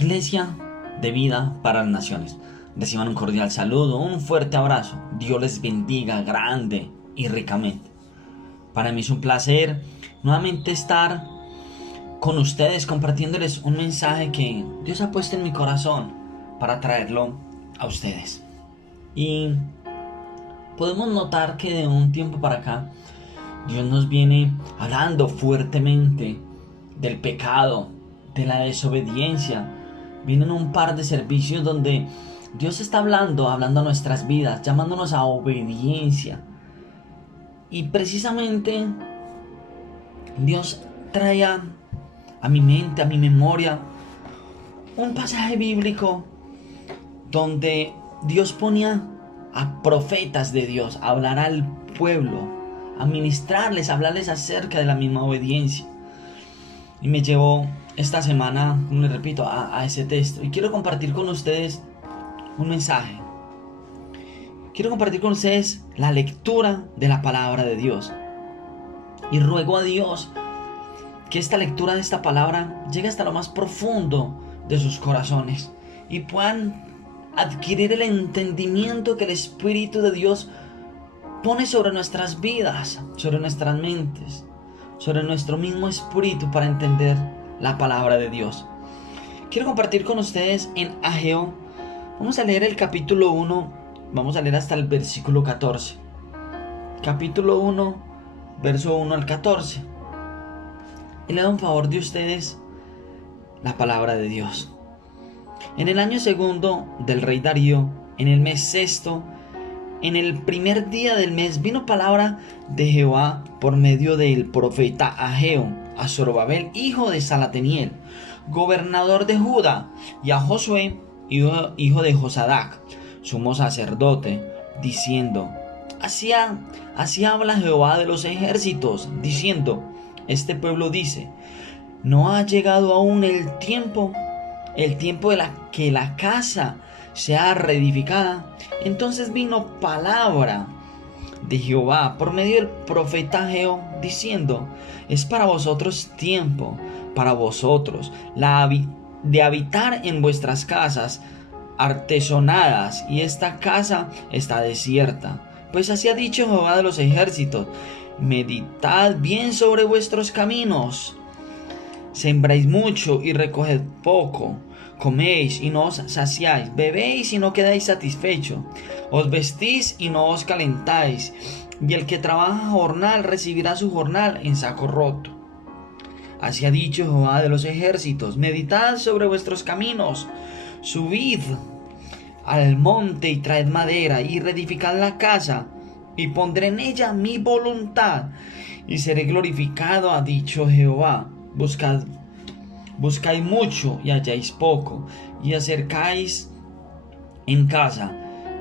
Iglesia de Vida para las Naciones. Reciban un cordial saludo, un fuerte abrazo. Dios les bendiga grande y ricamente. Para mí es un placer nuevamente estar con ustedes compartiéndoles un mensaje que Dios ha puesto en mi corazón para traerlo a ustedes. Y podemos notar que de un tiempo para acá Dios nos viene hablando fuertemente del pecado, de la desobediencia. Vienen un par de servicios donde Dios está hablando a nuestras vidas, llamándonos a obediencia. Y precisamente Dios trae a mi mente, a mi memoria, un pasaje bíblico donde Dios ponía a profetas de Dios a hablar al pueblo, a ministrarles, a hablarles acerca de la misma obediencia. Y me llevó esta semana, como les repito, a ese texto. Y quiero compartir con ustedes un mensaje. Quiero compartir con ustedes la lectura de la palabra de Dios. Y ruego a Dios que esta lectura de esta palabra llegue hasta lo más profundo de sus corazones y puedan adquirir el entendimiento que el Espíritu de Dios pone sobre nuestras vidas, sobre nuestras mentes, sobre nuestro mismo espíritu para entender la palabra de Dios. Quiero compartir con ustedes en Ageo. Vamos a leer el capítulo 1, vamos a leer hasta el versículo 14. Capítulo 1, verso 1 al 14. Y le doy un favor de ustedes la palabra de Dios. En el año segundo del rey Darío, en el mes sexto, en el primer día del mes, vino palabra de Jehová por medio del profeta Ageo a Zorobabel, hijo de Salateniel, gobernador de Judá, y a Josué, hijo de Josadac, sumo sacerdote, diciendo: Así habla Jehová de los ejércitos, diciendo: Este pueblo dice: no ha llegado aún el tiempo de que la casa sea reedificada. Entonces vino palabra de Jehová por medio del profeta Ageo, diciendo: es para vosotros tiempo, para vosotros, de habitar en vuestras casas artesonadas, y esta casa está desierta. Pues así ha dicho Jehová de los ejércitos: meditad bien sobre vuestros caminos. Sembráis mucho y recoged poco. Coméis y no os saciáis, bebéis y no quedáis satisfechos, os vestís y no os calentáis, y el que trabaja jornal recibirá su jornal en saco roto. Así ha dicho Jehová de los ejércitos: meditad sobre vuestros caminos, subid al monte y traed madera, y reedificad la casa, y pondré en ella mi voluntad, y seré glorificado, ha dicho Jehová. Buscáis mucho y halláis poco, y acercáis en casa,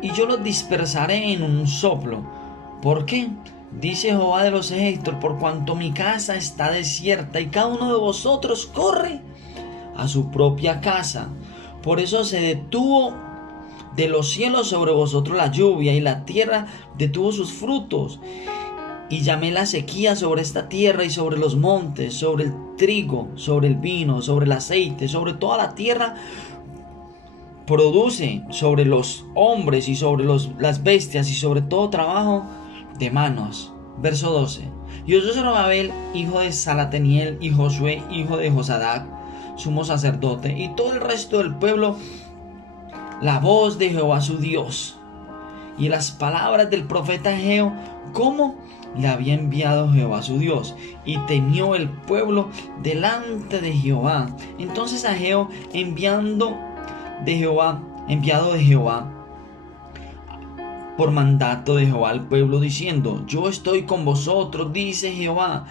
y yo los dispersaré en un soplo. ¿Por qué? Dice Jehová de los ejércitos: por cuanto mi casa está desierta, y cada uno de vosotros corre a su propia casa. Por eso se detuvo de los cielos sobre vosotros la lluvia, y la tierra detuvo sus frutos. Y llamé la sequía sobre esta tierra y sobre los montes, sobre el trigo, sobre el vino, sobre el aceite, sobre toda la tierra produce, sobre los hombres y sobre las bestias y sobre todo trabajo de manos. Verso 12. Y oyó Zorobabel, hijo de Salateniel, y Josué, hijo de Josadac, sumo sacerdote, y todo el resto del pueblo, la voz de Jehová su Dios, y las palabras del profeta Ageo, como le había enviado Jehová su Dios, y temió el pueblo delante de Jehová. Entonces Ageo, enviado de Jehová por mandato de Jehová al pueblo, diciendo: yo estoy con vosotros, dice Jehová.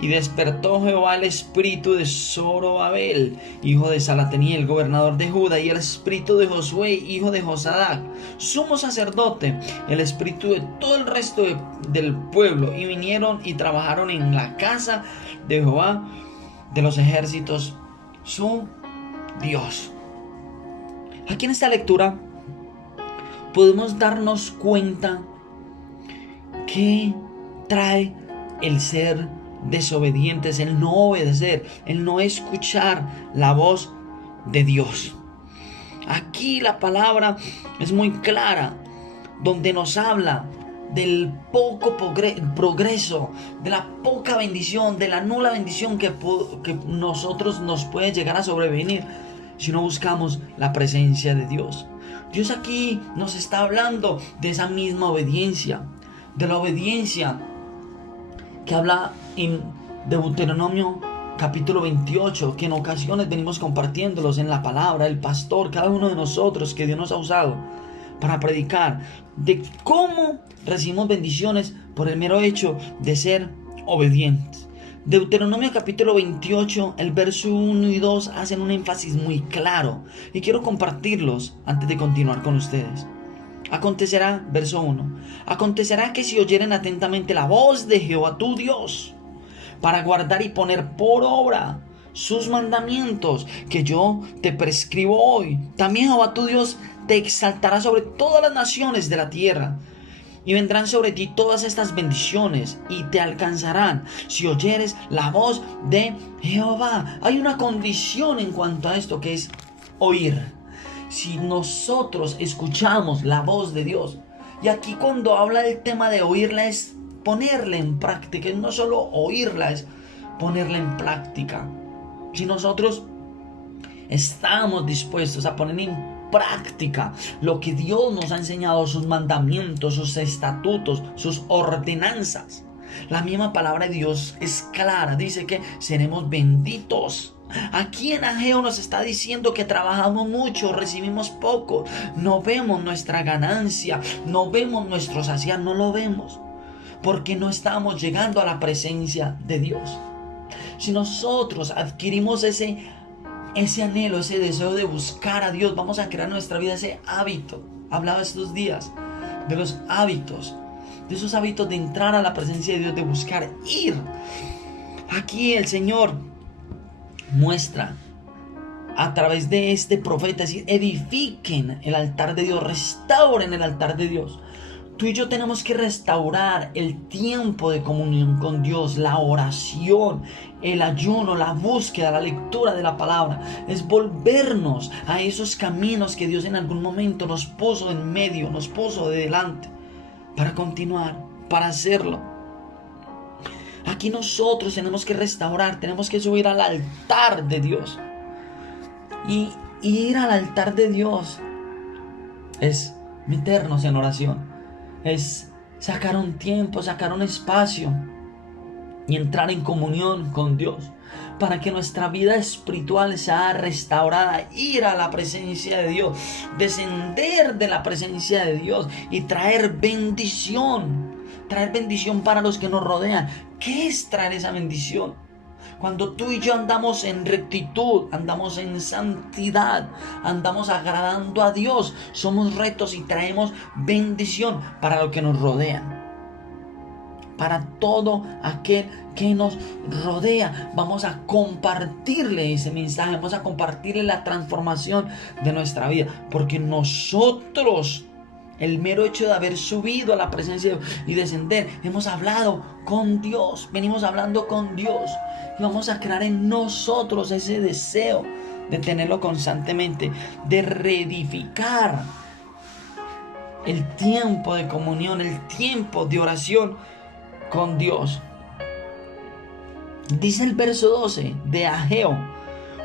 Y despertó Jehová el espíritu de Zorobabel, hijo de Salateniel, gobernador de Judá, y el espíritu de Josué, hijo de Josadac, sumo sacerdote, el espíritu de todo el resto del pueblo, y vinieron y trabajaron en la casa de Jehová de los ejércitos, su Dios. Aquí en esta lectura podemos darnos cuenta que trae el ser desobedientes, el no obedecer, el no escuchar la voz de Dios. Aquí la palabra es muy clara, donde nos habla del poco progreso, de la poca bendición, de la nula bendición que nosotros nos puede llegar a sobrevenir si no buscamos la presencia de Dios. Dios aquí nos está hablando de esa misma obediencia, de la obediencia que habla en Deuteronomio capítulo 28, que en ocasiones venimos compartiéndolos en la palabra, el pastor, cada uno de nosotros que Dios nos ha usado para predicar de cómo recibimos bendiciones por el mero hecho de ser obedientes. Deuteronomio capítulo 28, el verso 1 y 2 hacen un énfasis muy claro y quiero compartirlos antes de continuar con ustedes. Acontecerá, verso 1, acontecerá que si oyeren atentamente la voz de Jehová tu Dios, para guardar y poner por obra sus mandamientos que yo te prescribo hoy, también Jehová tu Dios te exaltará sobre todas las naciones de la tierra, y vendrán sobre ti todas estas bendiciones y te alcanzarán si oyeres la voz de Jehová. Hay una condición en cuanto a esto, que es oír. Si nosotros escuchamos la voz de Dios, y aquí cuando habla del tema de oírla es ponerla en práctica, no solo oírla, es ponerla en práctica. Si nosotros estamos dispuestos a poner en práctica lo que Dios nos ha enseñado, sus mandamientos, sus estatutos, sus ordenanzas, la misma palabra de Dios es clara, dice que seremos benditos. Aquí en Ageo nos está diciendo que trabajamos mucho, recibimos poco, no vemos nuestra ganancia, no vemos nuestro saciar, no lo vemos, porque no estamos llegando a la presencia de Dios. Si nosotros adquirimos ese anhelo, ese deseo de buscar a Dios, vamos a crear en nuestra vida ese hábito. Hablaba estos días de los hábitos, de esos hábitos de entrar a la presencia de Dios, de buscar ir. Aquí el Señor muestra a través de este profeta, es decir, edifiquen el altar de Dios, restauren el altar de Dios. Tú y yo tenemos que restaurar el tiempo de comunión con Dios, la oración, el ayuno, la búsqueda, la lectura de la palabra. Es volvernos a esos caminos que Dios en algún momento nos puso en medio, nos puso de delante, para continuar, para hacerlo. Aquí nosotros tenemos que restaurar, tenemos que subir al altar de Dios. Y ir al altar de Dios es meternos en oración. Es sacar un tiempo, sacar un espacio y entrar en comunión con Dios para que nuestra vida espiritual sea restaurada, ir a la presencia de Dios, descender de la presencia de Dios y traer bendición para los que nos rodean. ¿Qué es traer esa bendición? Cuando tú y yo andamos en rectitud, andamos en santidad, andamos agradando a Dios, somos rectos y traemos bendición para lo que nos rodean. Para todo aquel que nos rodea, vamos a compartirle ese mensaje, vamos a compartirle la transformación de nuestra vida, porque nosotros, el mero hecho de haber subido a la presencia de Dios y descender, hemos hablado con Dios, venimos hablando con Dios y vamos a crear en nosotros ese deseo de tenerlo constantemente, de reedificar el tiempo de comunión, el tiempo de oración con Dios. Dice el verso 12 de Ageo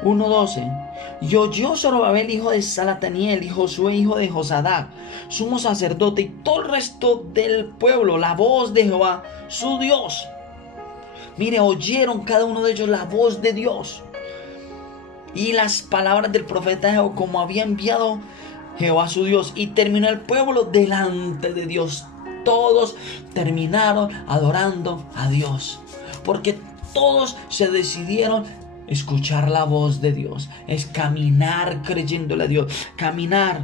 1:12: y oyó Zorobabel, hijo de Salataniel, y Josué, hijo de Josadac, sumo sacerdote, y todo el resto del pueblo, la voz de Jehová, su Dios. Mire, oyeron cada uno de ellos la voz de Dios y las palabras del profeta Jehová, como había enviado Jehová su Dios, y terminó el pueblo delante de Dios. Todos terminaron adorando a Dios, porque todos se decidieron escuchar la voz de Dios, es caminar creyéndole a Dios, caminar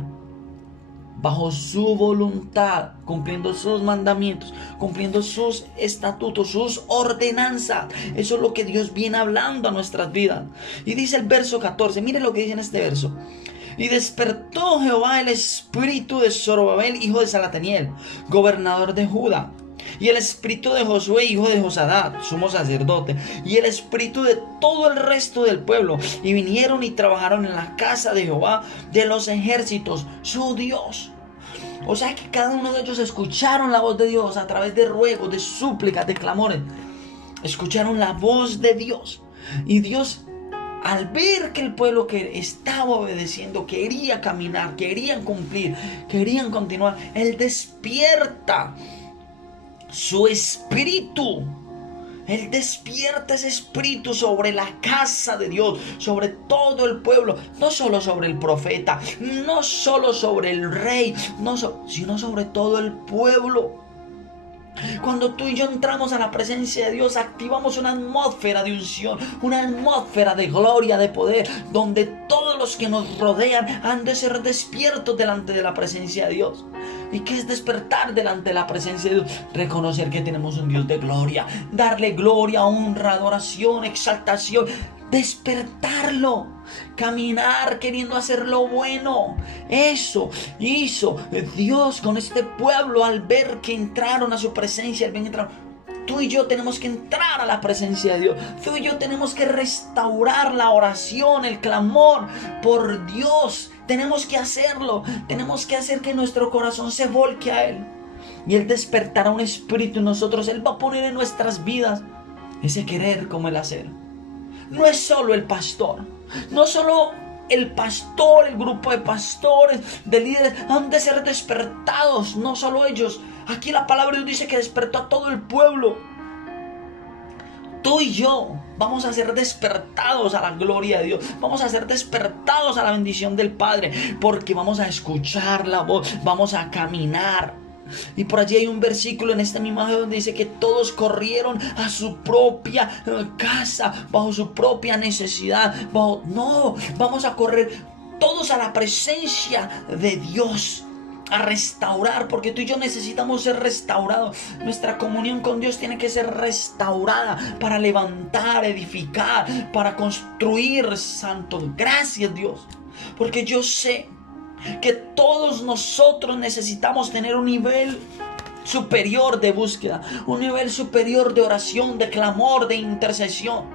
bajo su voluntad, cumpliendo sus mandamientos, cumpliendo sus estatutos, sus ordenanzas. Eso es lo que Dios viene hablando a nuestras vidas. Y dice el verso 14, mire lo que dice en este verso: y despertó Jehová el espíritu de Zorobabel, hijo de Salataniel, gobernador de Judá, y el espíritu de Josué, hijo de Josadat, sumo sacerdote, y el espíritu de todo el resto del pueblo, y vinieron y trabajaron en la casa de Jehová de los ejércitos, su Dios. O sea que cada uno de ellos escucharon la voz de Dios a través de ruegos, de súplicas, de clamores. Escucharon la voz de Dios. Y Dios, al ver que el pueblo que estaba obedeciendo quería caminar, querían cumplir, querían continuar, Él despierta su espíritu. Él despierta ese espíritu sobre la casa de Dios, sobre todo el pueblo, no solo sobre el profeta, no solo sobre el rey, sino sobre todo el pueblo. Cuando tú y yo entramos a la presencia de Dios, activamos una atmósfera de unción, una atmósfera de gloria, de poder, donde todos los que nos rodean han de ser despiertos delante de la presencia de Dios. ¿Y qué es despertar delante de la presencia de Dios? Reconocer que tenemos un Dios de gloria, darle gloria, honra, adoración, exaltación, despertarlo, caminar queriendo hacer lo bueno. Eso hizo Dios con este pueblo al ver que entraron a su presencia, al ver que entraron. Tú y yo tenemos que entrar a la presencia de Dios. Tú y yo tenemos que restaurar la oración, el clamor por Dios. Tenemos que hacerlo. Tenemos que hacer que nuestro corazón se volque a Él. Y Él despertará un espíritu en nosotros. Él va a poner en nuestras vidas ese querer como el hacer. No es solo el pastor. No solo el pastor, el grupo de pastores, de líderes, han de ser despertados. No solo ellos. Aquí la palabra de Dios dice que despertó a todo el pueblo. Tú y yo vamos a ser despertados a la gloria de Dios. Vamos a ser despertados a la bendición del Padre. Porque vamos a escuchar la voz. Vamos a caminar. Y por allí hay un versículo en esta misma donde dice que todos corrieron a su propia casa, bajo su propia necesidad. No, vamos a correr todos a la presencia de Dios, a restaurar, porque tú y yo necesitamos ser restaurados. Nuestra comunión con Dios tiene que ser restaurada para levantar, edificar, para construir, santo. Gracias, Dios, porque yo sé que todos nosotros necesitamos tener un nivel superior de búsqueda, un nivel superior de oración, de clamor, de intercesión,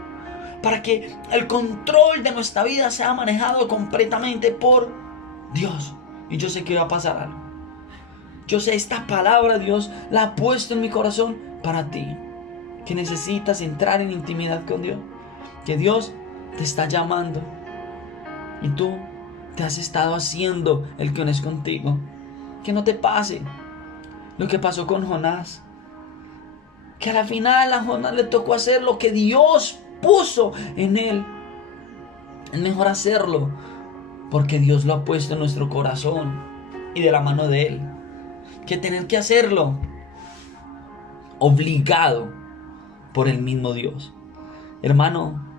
para que el control de nuestra vida sea manejado completamente por Dios. Y yo sé que va a pasar algo. Yo sé, esta palabra Dios la ha puesto en mi corazón para ti, que necesitas entrar en intimidad con Dios, que Dios te está llamando y tú te has estado haciendo el que no es contigo. Que no te pase lo que pasó con Jonás, que a la final a Jonás le tocó hacer lo que Dios puso en él. Es mejor hacerlo porque Dios lo ha puesto en nuestro corazón y de la mano de Él, que tener que hacerlo obligado por el mismo Dios. Hermano,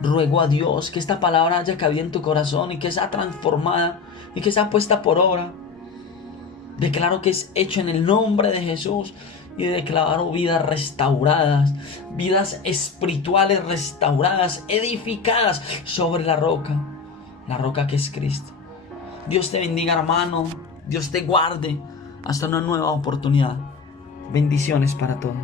ruego a Dios que esta palabra haya cabido en tu corazón y que sea transformada y que sea puesta por obra. Declaro que es hecho en el nombre de Jesús y declaro vidas restauradas, vidas espirituales restauradas, edificadas sobre la roca que es Cristo. Dios te bendiga, hermano. Dios te guarde hasta una nueva oportunidad. Bendiciones para todos.